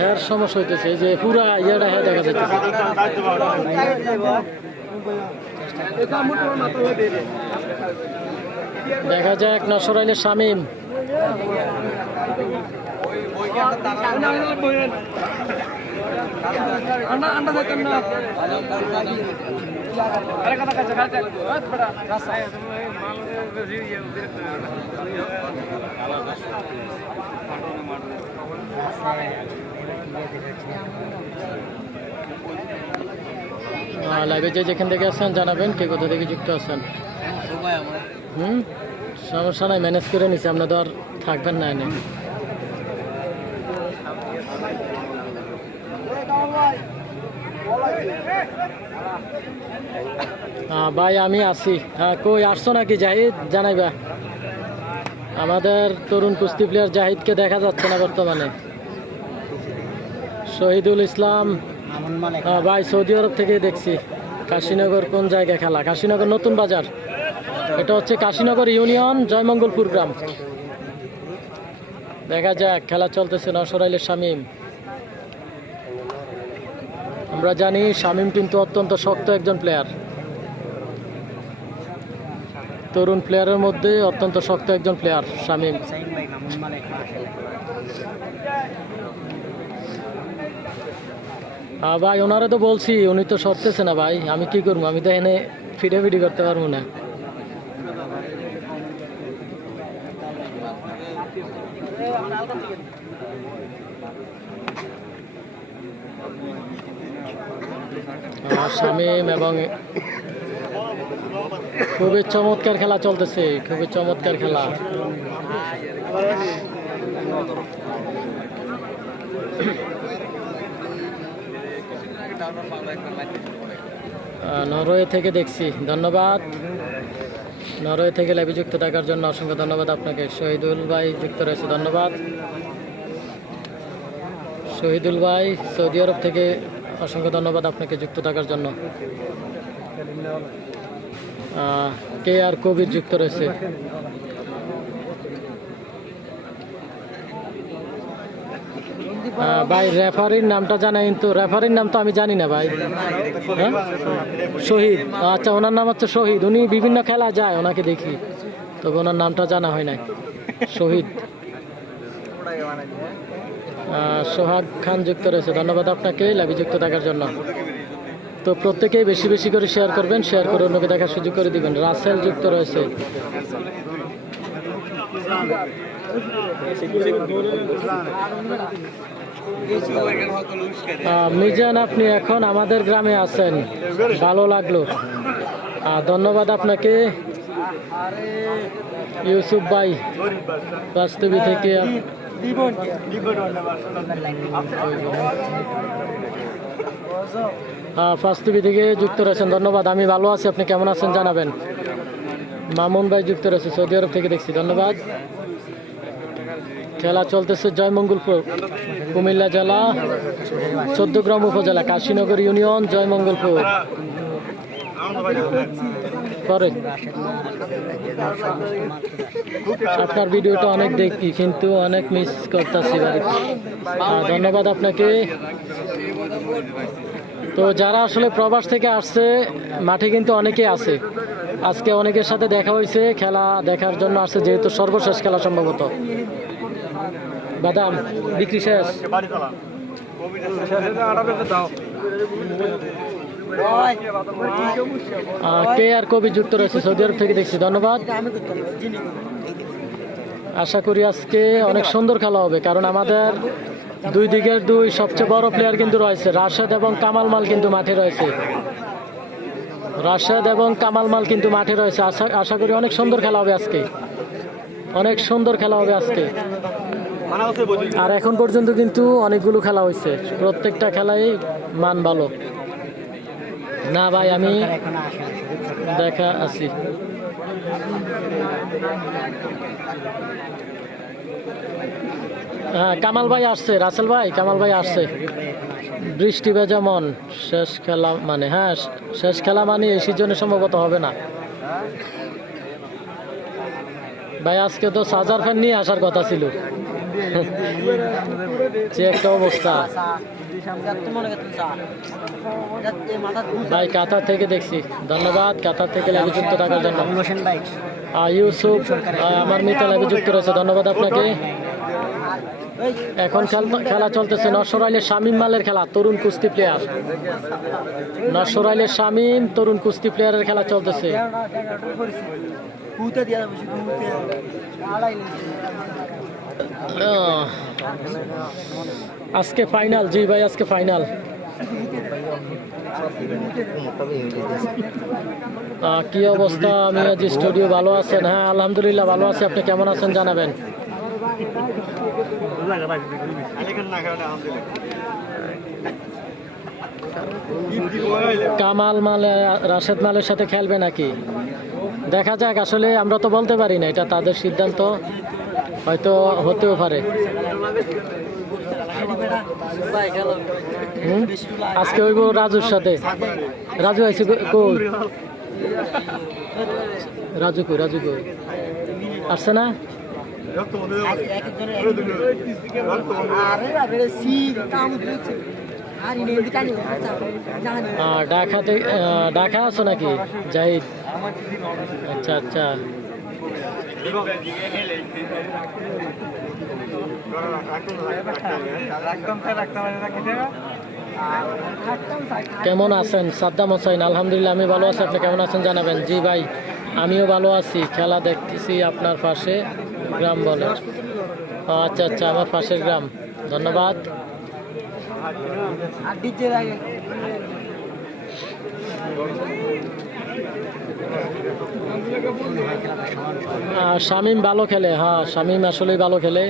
Hair সমস্যা হইতেছে, এই যে পুরা ইয়েটা হ্যাঁ দেখা যাচ্ছে। দেখা যাক নসরাইলের শামীম। লাইভে যে যেখান থেকে আসছেন জানাবেন কে কোথা থেকে যুক্ত আছেন। সমস্যা নাই, ম্যানেজ করে নিছি, আপনার তো আর থাকবেন না এনে। ভাই আমি আছি। হ্যাঁ কই আসছো নাকি জাহিদ? জানাইবা। আমাদের তরুণ কুস্তি প্লেয়ার জাহিদকে দেখা যাচ্ছে না বর্তমানে। শহীদুল ইসলাম ভাই সৌদি আরব থেকে দেখছি। কাশীনগর কোন জায়গায় খেলা? কাশীনগর নতুন বাজার, এটা হচ্ছে কাশীনগর ইউনিয়ন জয়মঙ্গলপুর গ্রাম। দেখা যাক, খেলা চলতেছে নসরাইলের শামীম। আমরা জানি শামীম কিন্তু অত্যন্ত শক্ত একজন প্লেয়ার, তরুণ প্লেয়ারের মধ্যে অত্যন্ত শক্ত একজন প্লেয়ার শামীম। ভাই ওনারা তো বলছি, উনি তো সরতেছে না ভাই, আমি কি করবো? আমি তো এনে ফিডাফিডি করতে পারবো না। শামীম এবং খুবই চমৎকার খেলা চলতেছে, খুবই চমৎকার খেলা। নরওয়ে থেকে দেখছি, ধন্যবাদ। নরওয়ে থেকে লাইভে যুক্ত থাকার জন্য অসংখ্য ধন্যবাদ আপনাকে। শহীদুল ভাই যুক্ত রয়েছে, ধন্যবাদ। শহীদুল ভাই সৌদি আরব থেকে অসংখ্য ধন্যবাদ আপনাকে যুক্ত থাকার জন্য। কে আর কবির যুক্ত রয়েছে। ভাই রেফারির নামটা জানা, কিন্তু রেফারির নাম তো আমি জানি না ভাই। হ্যাঁ শহীদ, আচ্ছা ওনার নাম হচ্ছে শহীদ। উনি বিভিন্ন খেলা যায়, ওনাকে দেখি, তবে ওনার নামটা জানা হয় নাই। শহীদ। সোহাগ খান যুক্ত রয়েছে, ধন্যবাদ আপনাকে লাইভে যুক্ত থাকার জন্য। তো প্রত্যেকেই বেশি বেশি করে শেয়ার করবেন, শেয়ার করে অন্যকে দেখার সুযোগ করে দিবেন। রাসেল যুক্ত রয়েছে। মিজান আপনি এখন আমাদের গ্রামে আছেন, ভালো লাগলো, ধন্যবাদ আপনাকে। ইউসুফ ভাই বাস্তবী থেকে ফার্স্টবি থেকে যুক্ত রয়েছেন, ধন্যবাদ। আমি ভালো আছি, আপনি কেমন আছেন জানাবেন। মামুন ভাই যুক্ত রয়েছে, সৌদি আরব থেকে দেখছি, ধন্যবাদ। খেলা চলতেছে জয়মঙ্গলপুর, কুমিল্লা জেলা 14 গ্রাম উপজেলা, কাশীনগর ইউনিয়ন জয়মঙ্গলপুর। পরে আপনার ভিডিওটা অনেক দেখি, কিন্তু অনেক মিস করতেছি ভাই। ধন্যবাদ আপনাকে। তো যারা আসলে প্রবাস থেকে আসছে, মাঠে কিন্তু অনেকেই আছে। আজকে অনেকের সাথে দেখা হয়েছে, খেলা দেখার জন্য আসছে, যেহেতু সর্বশেষ খেলা সম্ভবত। বাদাম বিক্রি শেষ। কে আর কবি যুক্ত রয়েছে, সৌদি আরব থেকে দেখছি, ধন্যবাদ। আশা করি আজকে অনেক সুন্দর খেলা হবে, কারণ আমাদের দুই দিকের দুই সবচেয়ে বড় প্লেয়ার কিন্তু রয়েছে। রাশেদ এবং কামাল মাল কিন্তু মাঠে রয়েছে। রাশেদ এবং কামাল মাল কিন্তু মাঠে রয়েছে। আশা করি অনেক সুন্দর খেলা হবে আজকে, অনেক সুন্দর খেলা হবে আজকে। আর এখন পর্যন্ত কিন্তু অনেকগুলো খেলা হয়েছে, প্রত্যেকটা খেলাই মান ভালো। না ভাই আমি দেখা আছি। হ্যাঁ কামাল ভাই আসছে, রাসেল ভাই কামাল ভাই আসছে। বৃষ্টি ভেজা মন, শেষ খেলা মানে, হ্যাঁ শেষ খেলা মানে এই সিজনে সম্ভবত হবে না। ভাই আজকে তো চার্জার ফ্যান নিয়ে আসার কথা ছিল। যে একটা অবস্থা ভাই, কাতার থেকে দেখছি। ধন্যবাদ কাতার থেকে লাইভে যুক্ত থাকার জন্য। ইউসুফ আমার মিতা লাইভে যুক্ত রয়েছে, ধন্যবাদ আপনাকে। এখন খেলা চলতেছে নরসরাইলের শামীম মালের খেলা, তরুণ কুস্তি প্লেয়ার। নরসরাইলের শামীম তরুণ কুস্তি প্লেয়ারের খেলা চলতেছে। আজকে ফাইনাল, জি ভাই আজকে ফাইনাল। কি অবস্থা মিয়াজি স্টুডিও, ভালো আছেন? হ্যাঁ আলহামদুলিল্লাহ ভালো আছি, আপনি কেমন আছেন জানাবেন। কামাল মালে রাশেদ মালের সাথে খেলবে নাকি দেখা যাক, আসলে আমরা তো বলতে পারি না, এটা তাদের সিদ্ধান্ত, হয়তো হতেও পারে। আজকে হইব রাজুর সাথে। রাজু আইসি কই? রাজু কই? রাজু কই? আসছে না? ঢাকা আছো নাকি জাহিদ? আচ্ছা আচ্ছা। কেমন আছেন সাদ্দাম হোসেন? আলহামদুলিল্লাহ আমি ভালো আছি, আপনি কেমন আছেন জানাবেন। জি ভাই আমিও ভালো আছি, খেলা দেখতেছি আপনার পাশে গ্রাম বলে। আচ্ছা আচ্ছা, আমার পাশের গ্রাম, ধন্যবাদ। শামীম ভালো খেলে, হ্যাঁ শামীম আসলেই ভালো খেলে,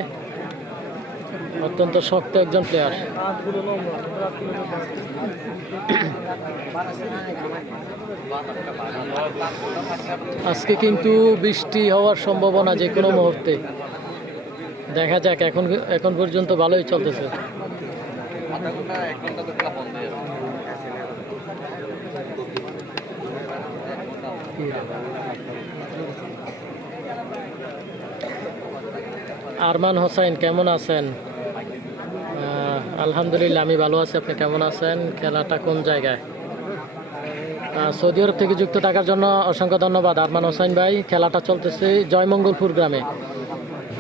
অত্যন্ত শক্ত একজন প্লেয়ার। আজকে কিন্তু বৃষ্টি হওয়ার সম্ভাবনা যে কোনো মুহূর্তে, দেখা যাক। এখন পর্যন্ত ভালোই চলতেছে। আরমান হোসেন কেমন আছেন? আলহামদুলিল্লাহ আমি ভালো আছি, আপনি কেমন আছেন? খেলাটা কোন জায়গায়? সৌদি আরব থেকে যুক্ত থাকার জন্য অসংখ্য ধন্যবাদ আরমান হোসেন ভাই। খেলাটা চলতেছে জয়মঙ্গলপুর গ্রামে,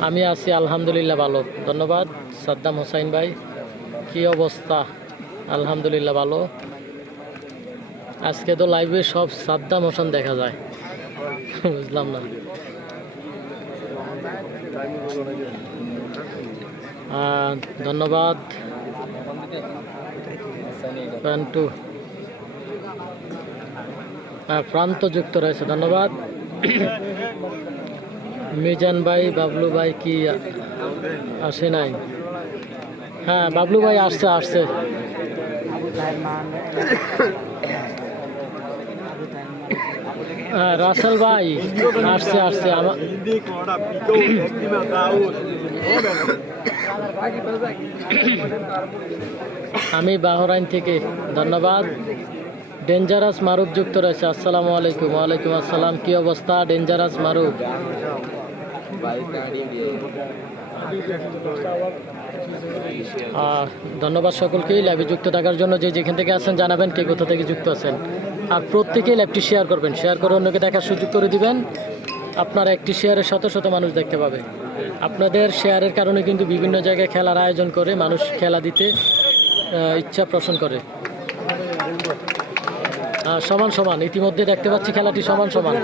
আমি আছি আলহামদুলিল্লাহ ভালো, ধন্যবাদ। সাদ্দাম হোসেন ভাই কি অবস্থা? আলহামদুলিল্লাহ ভালো। আজকে তো লাইভে সব সাদ্দাম হোসেন দেখা যায়, বুঝলাম না। ধন্যবাদ প্রান্ত যুক্ত রয়েছে, ধন্যবাদ। মিজান ভাই বাবলু ভাই কি আসে নাই? হ্যাঁ বাবলু ভাই আসছে। রাসেল ভাই আসছে আমার। আমি বাহরাইন থেকে, ধন্যবাদ। ডেঞ্জারাস মারুফ যুক্ত রয়েছে, আসসালামু আলাইকুম। ওয়ালাইকুম আসসালাম, কি অবস্থা ডেঞ্জারাস মারুফ? ধন্যবাদ সকলকেই লাইভে যুক্ত থাকার জন্য। যে যেখান থেকে আছেন জানাবেন কে কোথা থেকে যুক্ত আছেন, আর প্রত্যেকেই লাইভটি শেয়ার করবেন, শেয়ার করে অন্যকে দেখার সুযোগ করে দিবেন। আপনার একটি শেয়ারের শত শত মানুষ দেখতে পাবে। আপনাদের শেয়ারের কারণে কিন্তু বিভিন্ন জায়গায় খেলার আয়োজন করে, মানুষ খেলা দিতে ইচ্ছা পোষণ করে। সমান সমান ইতিমধ্যে দেখতে পাচ্ছি খেলাটি সমান সমান।